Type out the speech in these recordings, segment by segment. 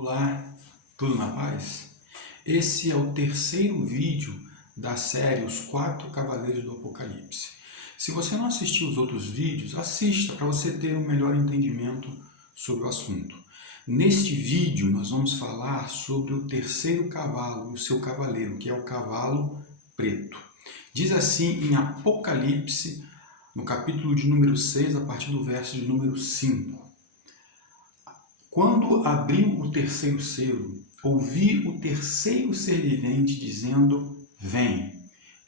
Olá, tudo na paz? Esse é o terceiro vídeo da série Os Quatro Cavaleiros do Apocalipse. Se você não assistiu os outros vídeos, assista para você ter um melhor entendimento sobre o assunto. Neste vídeo nós vamos falar sobre o terceiro cavalo e o seu cavaleiro, que é o cavalo preto. Diz assim em Apocalipse, no capítulo de número 6, a partir do verso de número 5. Quando abriu o terceiro selo, ouvi o terceiro ser vivente dizendo: Vem.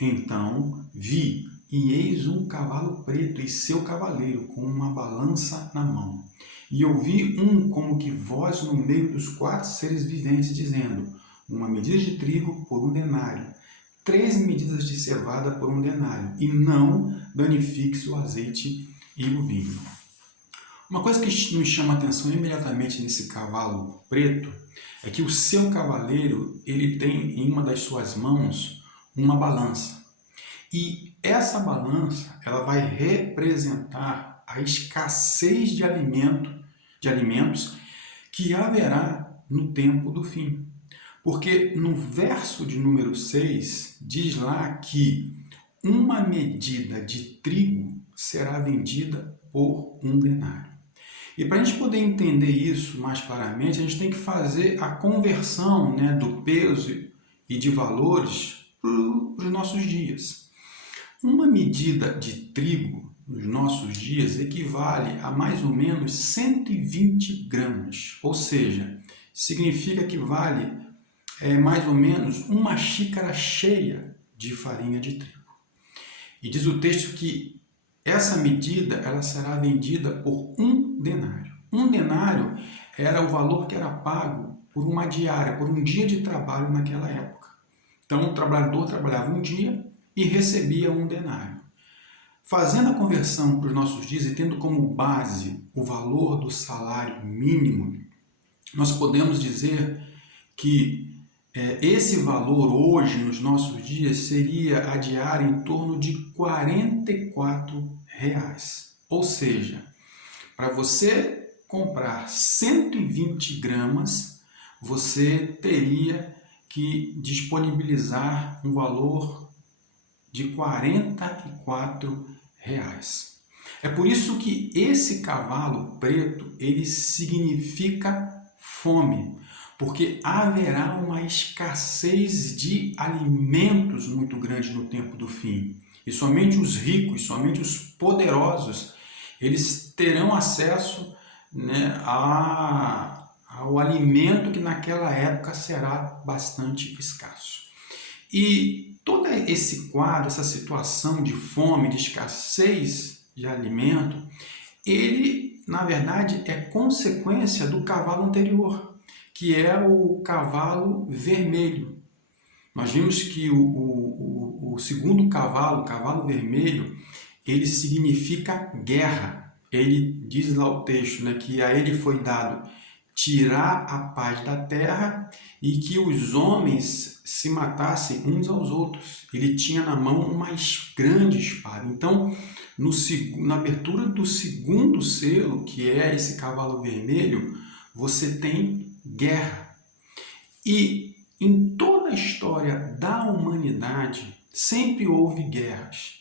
Então vi, e eis um cavalo preto e seu cavaleiro com uma balança na mão. E ouvi como que voz no meio dos quatro seres viventes dizendo: uma medida de trigo por um denário, 3 medidas de cevada por um denário, e não danifique o azeite e o vinho. Uma coisa que nos chama a atenção imediatamente nesse cavalo preto é que o seu cavaleiro ele tem em uma das suas mãos uma balança. E essa balança ela vai representar a escassez de alimentos que haverá no tempo do fim. Porque no verso de número 6 diz lá que uma medida de trigo será vendida por um denário. E para a gente poder entender isso mais claramente, a gente tem que fazer a conversão, do peso e de valores para os nossos dias. Uma medida de trigo nos nossos dias equivale a mais ou menos 120 gramas, ou seja, significa que vale mais ou menos uma xícara cheia de farinha de trigo. E diz o texto que essa medida ela será vendida por um denário. Um denário era o valor que era pago por uma diária, por um dia de trabalho naquela época. Então o trabalhador trabalhava um dia e recebia um denário. Fazendo a conversão para os nossos dias e tendo como base o valor do salário mínimo, nós podemos dizer que esse valor hoje, nos nossos dias, seria a diária em torno de R$ 44. Ou seja, para você comprar 120 gramas, você teria que disponibilizar um valor de R$ 44. É por isso que esse cavalo preto, ele significa fome, porque haverá uma escassez de alimentos muito grande no tempo do fim. E somente os ricos, somente os poderosos, eles terão acesso ao alimento que naquela época será bastante escasso. E todo esse quadro, essa situação de fome, de escassez de alimento, ele, na verdade, é consequência do cavalo anterior, que é o cavalo vermelho. Nós vimos que o segundo cavalo, o cavalo vermelho, ele significa guerra. Ele diz lá o texto que a ele foi dado tirar a paz da terra e que os homens se matassem uns aos outros. Ele tinha na mão uma grande espada. Então, na abertura do segundo selo, que é esse cavalo vermelho, você tem guerra. E em toda a história da humanidade, sempre houve guerras.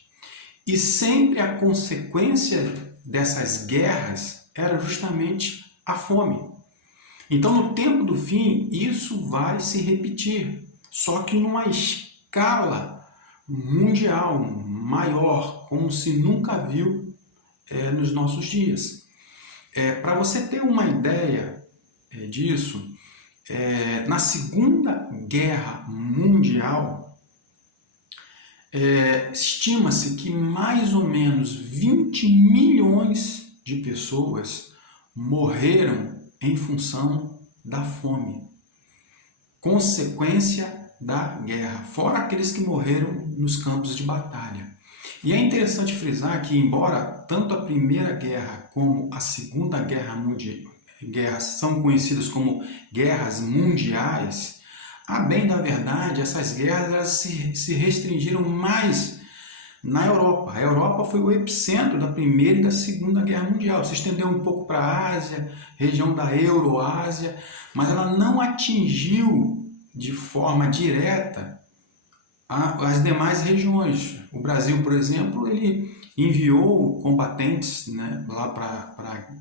E sempre a consequência dessas guerras era justamente a fome. Então, no tempo do fim, isso vai se repetir, só que numa escala mundial, maior, como se nunca viu nos nossos dias. Para você ter uma ideia disso, na Segunda Guerra Mundial, estima-se que mais ou menos 20 milhões de pessoas morreram em função da fome, consequência da guerra, fora aqueles que morreram nos campos de batalha. E é interessante frisar que, embora tanto a Primeira Guerra como a Segunda Guerra Mundial são conhecidas como guerras mundiais, a bem da verdade, essas guerras elas se restringiram mais na Europa. A Europa foi o epicentro da Primeira e da Segunda Guerra Mundial. Se estendeu um pouco para a Ásia, região da Euroásia, mas ela não atingiu de forma direta as demais regiões. O Brasil, por exemplo, ele enviou combatentes, né, lá para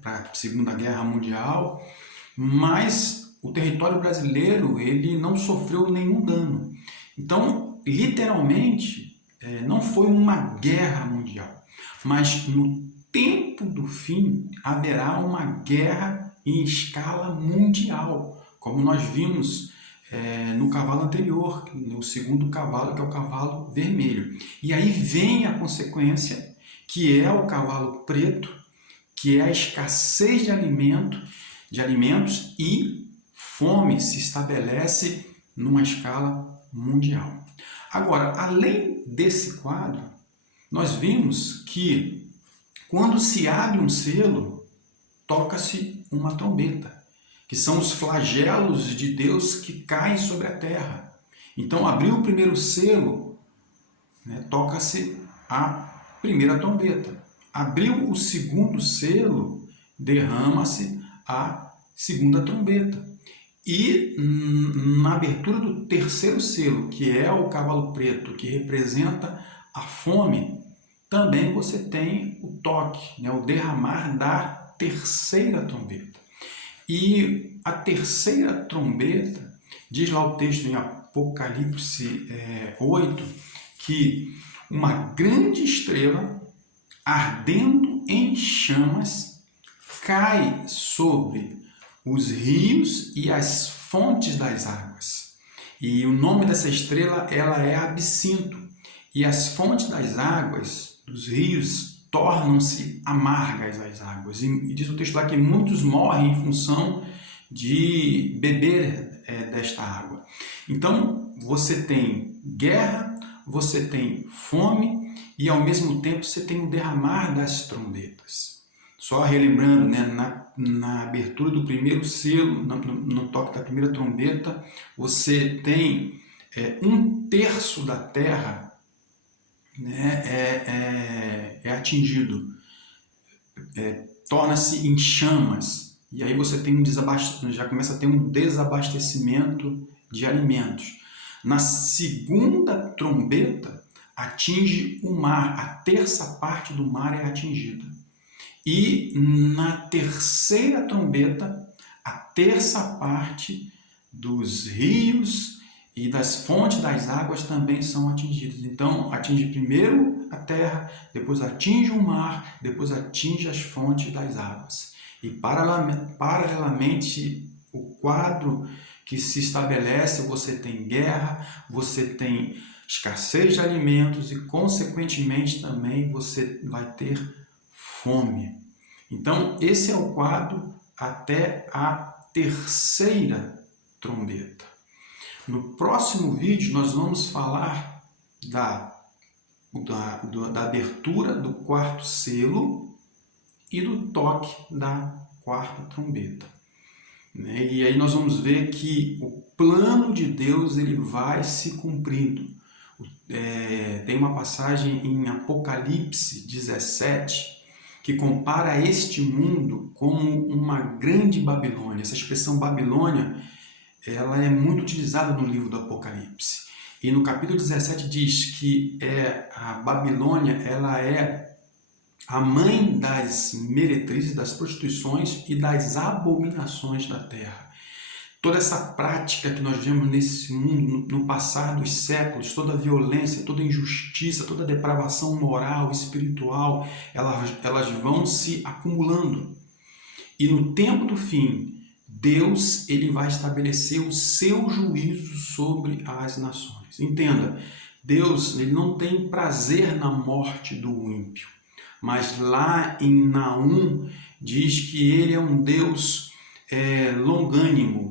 a Segunda Guerra Mundial, mas o território brasileiro ele não sofreu nenhum dano. Então, literalmente, não foi uma guerra mundial, mas no tempo do fim haverá uma guerra em escala mundial, como nós vimos no cavalo anterior, no segundo cavalo, que é o cavalo vermelho. E aí vem a consequência, que é o cavalo preto, que é a escassez de alimentos e fome se estabelece numa escala mundial. Agora, além desse quadro, nós vimos que quando se abre um selo, toca-se uma trombeta, que são os flagelos de Deus que caem sobre a terra. Então, abriu o primeiro selo, né, toca-se a primeira trombeta. Abriu o segundo selo, derrama-se a segunda trombeta. E na abertura do terceiro selo, que é o cavalo preto, que representa a fome, também você tem o toque, né, o derramar da terceira trombeta. E a terceira trombeta, diz lá o texto em Apocalipse 8, que uma grande estrela, ardendo em chamas, cai sobre os rios e as fontes das águas. E o nome dessa estrela ela é Absinto. E as fontes das águas, dos rios, tornam-se amargas as águas. E diz o texto lá que muitos morrem em função de beber desta água. Então, você tem guerra, você tem fome e, ao mesmo tempo, você tem o derramar das trombetas. Só relembrando, né, na abertura do primeiro selo, no toque da primeira trombeta, você tem 1/3 da terra, né, é atingido, torna-se em chamas, e aí você tem já começa a ter um desabastecimento de alimentos. Na segunda trombeta, atinge o mar, a terça parte do mar é atingida. E na terceira trombeta, a terça parte dos rios e das fontes das águas também são atingidas. Então, atinge primeiro a terra, depois atinge o mar, depois atinge as fontes das águas. E paralelamente, o quadro que se estabelece, você tem guerra, você tem escassez de alimentos e, consequentemente, também você vai ter fome. Então, esse é o quadro até a terceira trombeta. No próximo vídeo, nós vamos falar da abertura do quarto selo e do toque da quarta trombeta. E aí nós vamos ver que o plano de Deus ele vai se cumprindo. Tem uma passagem em Apocalipse 17 que compara este mundo como uma grande Babilônia. Essa expressão Babilônia ela é muito utilizada no livro do Apocalipse. E no capítulo 17 diz que a Babilônia ela é a mãe das meretrizes, das prostituições e das abominações da terra. Toda essa prática que nós vemos nesse mundo, no passar dos séculos, toda a violência, toda a injustiça, toda a depravação moral, espiritual, elas vão se acumulando. E no tempo do fim, Deus ele vai estabelecer o seu juízo sobre as nações. Entenda, Deus ele não tem prazer na morte do ímpio, mas lá em Naum diz que ele é um Deus longânimo,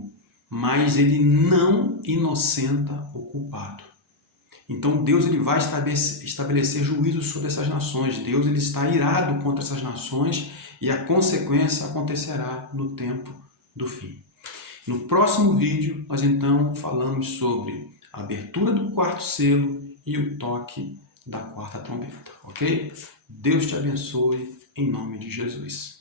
mas ele não inocenta o culpado. Então Deus ele vai estabelecer juízo sobre essas nações. Deus ele está irado contra essas nações e a consequência acontecerá no tempo do fim. No próximo vídeo, nós então falamos sobre a abertura do quarto selo e o toque da quarta trombeta, ok? Deus te abençoe, em nome de Jesus.